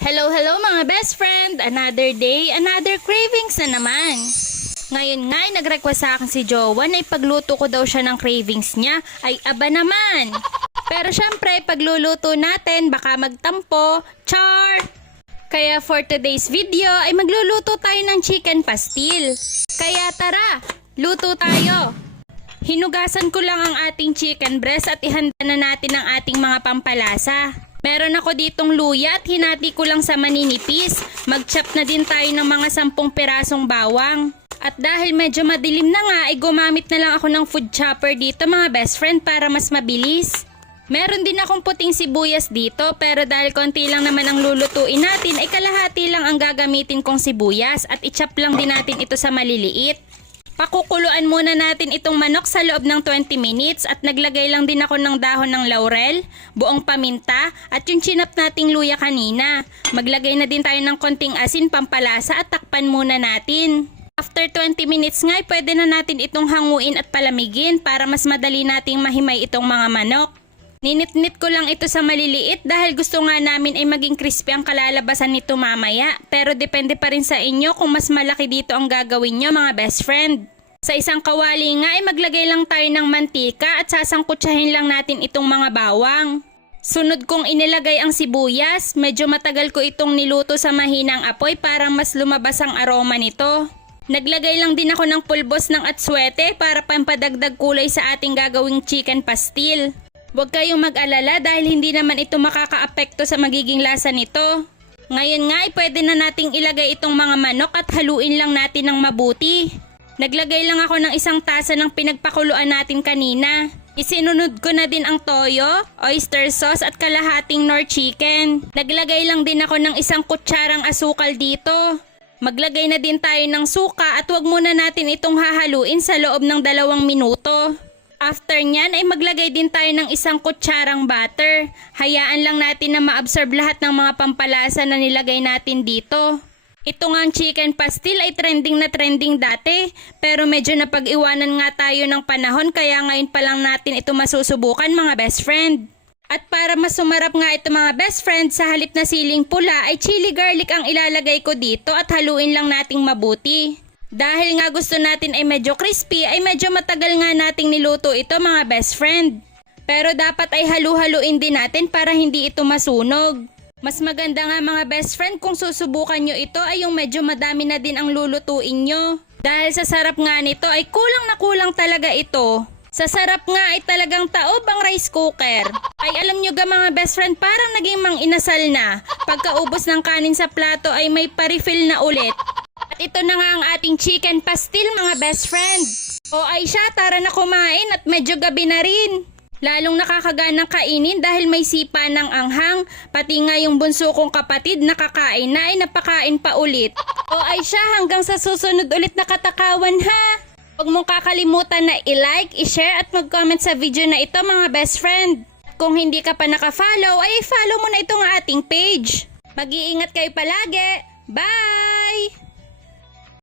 Hello mga best friend! Another day, another cravings na naman. Ngayon nga ay nag-request sa akin si Jowan na ipagluto ko daw siya ng cravings niya. Ay aba naman! Pero syempre, pagluluto natin baka magtampo. Char! Kaya for today's video ay magluluto tayo ng chicken pastil. Kaya tara, luto tayo! Hinugasan ko lang ang ating chicken breast at ihanda na natin ang ating mga pampalasa. Meron ako ditong luya at hinati ko lang sa maninipis. Mag-chop na din tayo ng mga 10 pirasong bawang. At dahil medyo madilim na nga ay gumamit na lang ako ng food chopper dito mga best friend para mas mabilis. Meron din akong puting sibuyas dito pero dahil konti lang naman ang lulutuin natin ay kalahati lang ang gagamitin kong sibuyas at i-chop lang din natin ito sa maliliit. Pakukuluan muna natin itong manok sa loob ng 20 minutes at naglagay lang din ako ng dahon ng laurel, buong paminta at yung chinap nating luya kanina. Maglagay na din tayo ng konting asin pampalasa at takpan muna natin. After 20 minutes nga, pwede na natin itong hanguin at palamigin para mas madali nating mahimay itong mga manok. Ninit-nit ko lang ito sa maliliit dahil gusto nga namin ay maging crispy ang kalalabasan nito mamaya. Pero depende pa rin sa inyo kung mas malaki dito ang gagawin nyo mga best friend. Sa isang kawali nga ay maglagay lang tayo ng mantika at sasangkutsahin lang natin itong mga bawang. Sunod kong inilagay ang sibuyas, medyo matagal ko itong niluto sa mahinang apoy para mas lumabas ang aroma nito. Naglagay lang din ako ng pulbos ng atswete para pampadagdag kulay sa ating gagawing chicken pastil. Huwag kayong mag-alala dahil hindi naman ito makakaapekto sa magiging lasa nito. Ngayon nga ay pwede na nating ilagay itong mga manok at haluin lang natin ng mabuti. Naglagay lang ako ng 1 tasa ng pinagpakuluan natin kanina. Isinunod ko na din ang toyo, oyster sauce at kalahating nor chicken. Naglagay lang din ako ng 1 kutsarang asukal dito. Maglagay na din tayo ng suka at wag muna natin itong hahaluin sa loob ng 2 minuto. After nyan ay maglagay din tayo ng 1 kutsarang butter. Hayaan lang natin na ma-absorb lahat ng mga pampalasa na nilagay natin dito. Ito nga ang chicken pastil ay trending na trending dati pero medyo napag-iwanan nga tayo ng panahon kaya ngayon pa lang natin ito masusubukan mga best friend. At para mas sumarap nga ito mga best friend, sa halip na siling pula ay chili garlic ang ilalagay ko dito at haluin lang nating mabuti. Dahil nga gusto natin ay medyo crispy ay medyo matagal nga nating niluto ito mga best friend. Pero dapat ay halu-haluin din natin para hindi ito masunog. Mas maganda nga mga best friend kung susubukan nyo ito ay yung medyo madami na din ang lulutuin nyo. Dahil sa sarap nga nito ay kulang na kulang talaga ito. Sa sarap nga ay talagang taob ang rice cooker. Ay alam nyo ga mga best friend, parang naging mang-inasal na. Pagkaubos ng kanin sa plato ay may pa-refill na ulit. At ito na nga ang ating chicken pastil mga best friend. O Aisha, tara na kumain at medyo gabi na rin. Lalong nakakaganang kainin dahil may sipa ng anghang. Pati nga yung bunso kong kapatid nakakain na ay napakain pa ulit. O Aisha, hanggang sa susunod ulit na katakawan ha. Huwag mong kakalimutan na i-like, i-share at mag-comment sa video na ito mga best friend. Kung hindi ka pa naka-follow ay follow mo na itong ating page. Mag-iingat kayo palagi. Bye!